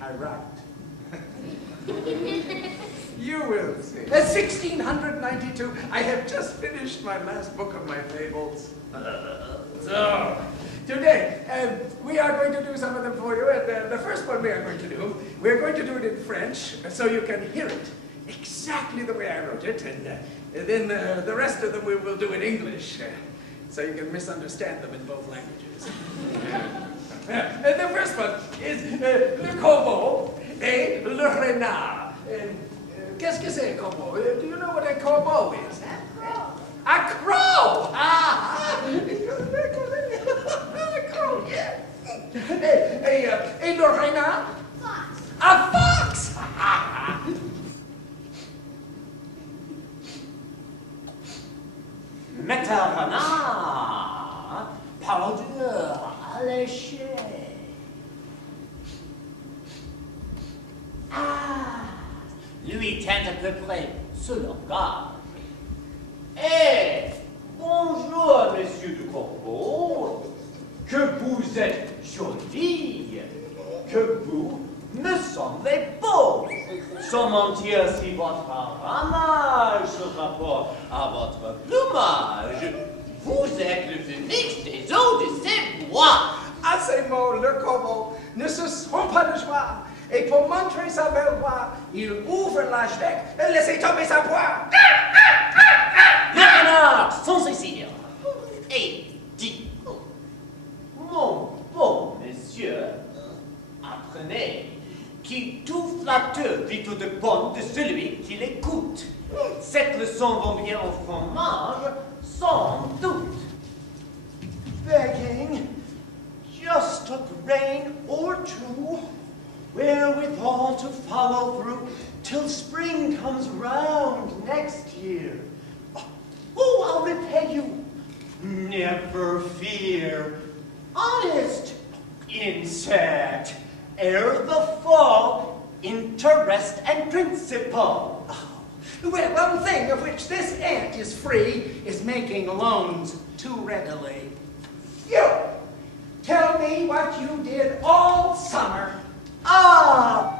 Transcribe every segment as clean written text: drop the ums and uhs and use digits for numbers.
I write. You will see. 1692, I have just finished my last book of my fables. So, today, we are going to do some of them for you. And the first one we're going to do it in French, so you can hear it exactly the way I wrote it. And then the rest of them we will do in English, so you can misunderstand them in both languages. And the first one is Le Corbeau et le Renard. Qu'est-ce que c'est, corbeau? Do you know what a corbeau is? A crow! Ah! A crow, yeah. Et le renard? Fox. A fox! Mais un renard, pardieu, alléché. Ah! Lui tient à peu près ce langage. Eh, bonjour, monsieur du Corbeau. Que vous êtes jolie, que vous me semblez beau. Sans mentir si votre ramage se rapporte à votre plumage. Vous êtes le phénix des eaux de ces bois. À ces mots, le corbeau ne se sent pas de joie. Et pour montrer sa belle voix, il ouvre l'âge bec et laisse tomber sa voix. Le renard sans cessir et dit: mon bon monsieur, apprenez qui tout flatteur vit tout dépend de celui qui l'écoute. Cette leçon vaut bien au fromage, sans doute. Begging just a grain or two, wherewithal to follow through till spring comes round next year. Oh, I'll repay you. Never fear. Honest insect, ere the fall, interest and principle. Well, one thing of which this ant is free is making loans too readily. You, tell me what you did all summer. Ah!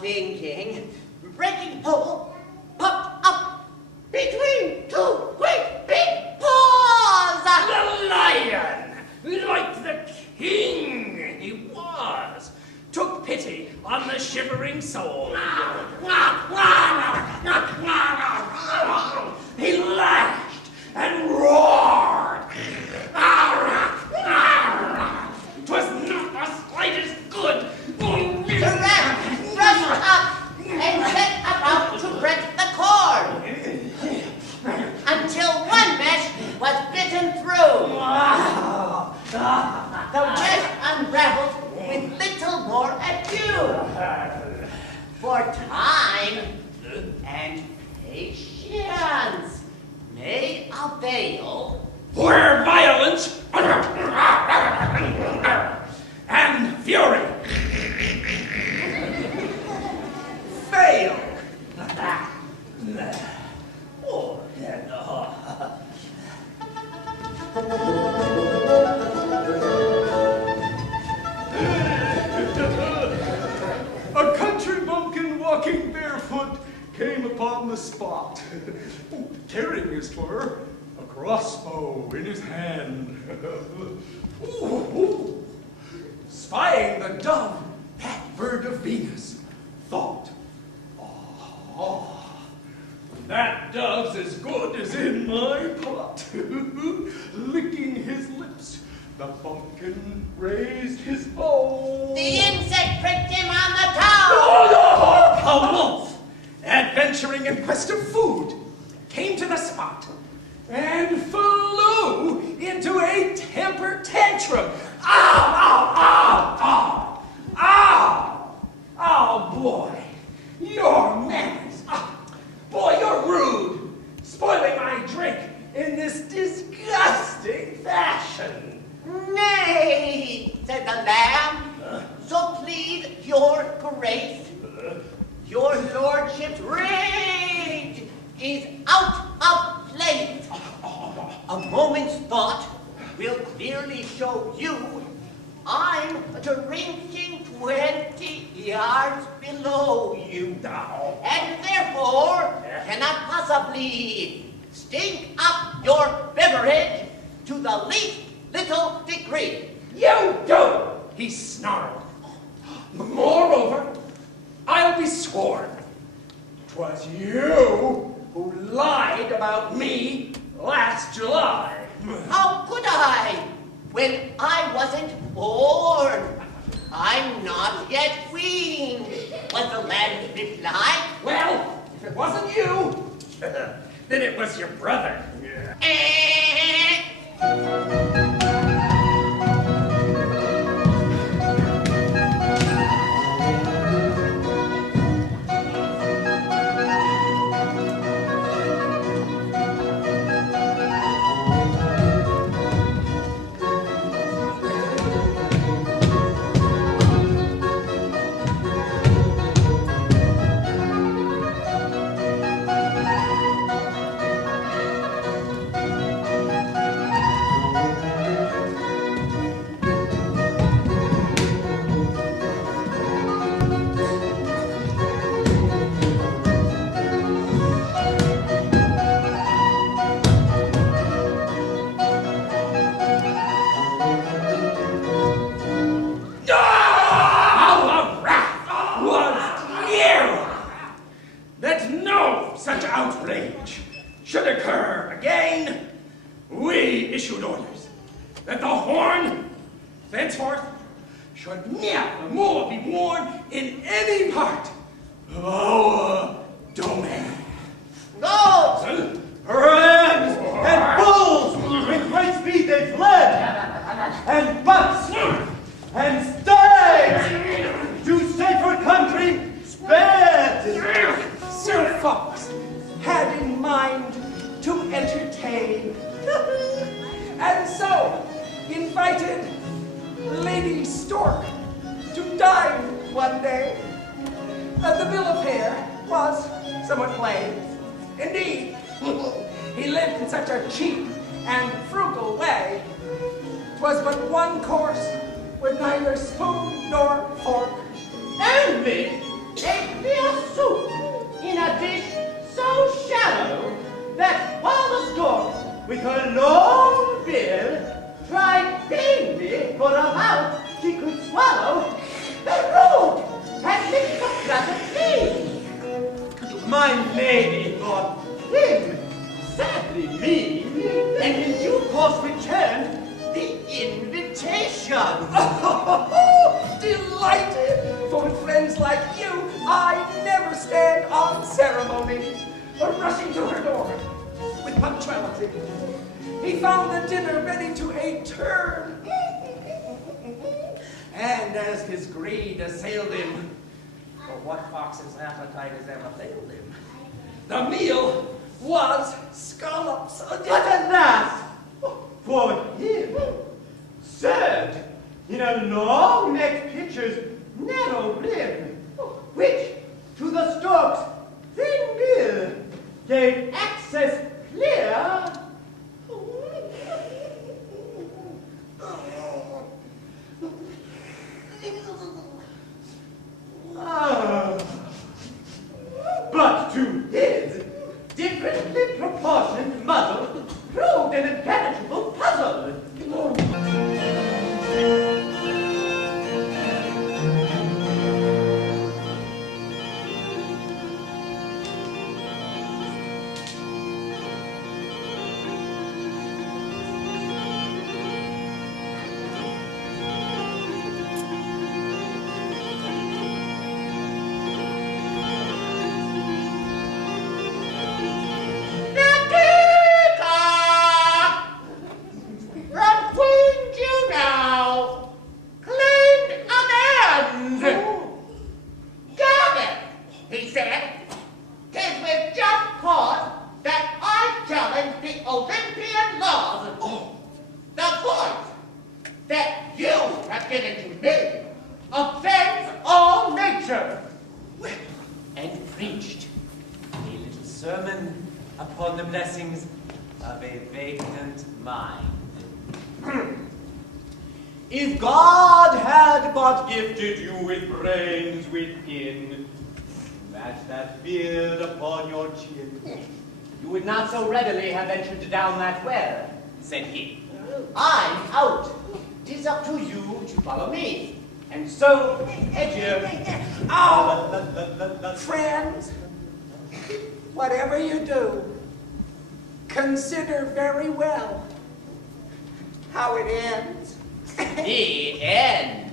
Thinking, breaking hole popped up between two great big paws. The lion, like the king he was, took pity on the shivering soul. He lashed and roared. 'Twas not the slightest good. Rushed up and set about to rent the cord until one mesh was bitten through. The rest unraveled with little more ado. For time and patience may avail Where violence and fury fail. Oh, no. A country bumpkin walking barefoot came upon the spot, carrying as 'twere a crossbow in his hand. spying the dove, that bird of Venus, thought, "Oh, that dove's as good as in my pot." Licking his lips, the bumpkin raised his bow. The insect pricked him on the toe. A wolf, adventuring in quest of food, came to the spot and flew into a temper tantrum. Ow, ow, ow, ow, ow. Oh, boy, your manners. Boy, you're rude, spoiling my drink in this disgusting fashion. Nay, said the lamb, so please your grace, your lordship's rage is out of place. A moment's thought will clearly show you I'm drinking 20 yards below you, and therefore cannot possibly stink up your beverage to the least little degree. You do, he snarled. Moreover, I'll be sworn, 'twas you who lied about me last July. How could I, when I wasn't born? I'm not yet weaned, was the lamb's reply. Well, if it wasn't you, then it was your brother. But to his differently proportioned muzzle proved an impenetrable puzzle. and you made offends all nature. And preached a little sermon upon the blessings of a vacant mind. If God had but gifted you with brains within, match that beard upon your chin, you would not so readily have ventured down that well, said he. I'm out. 'Tis up to you to follow me. And so, adieu. Oh, friends, whatever you do, consider very well how it ends. The end.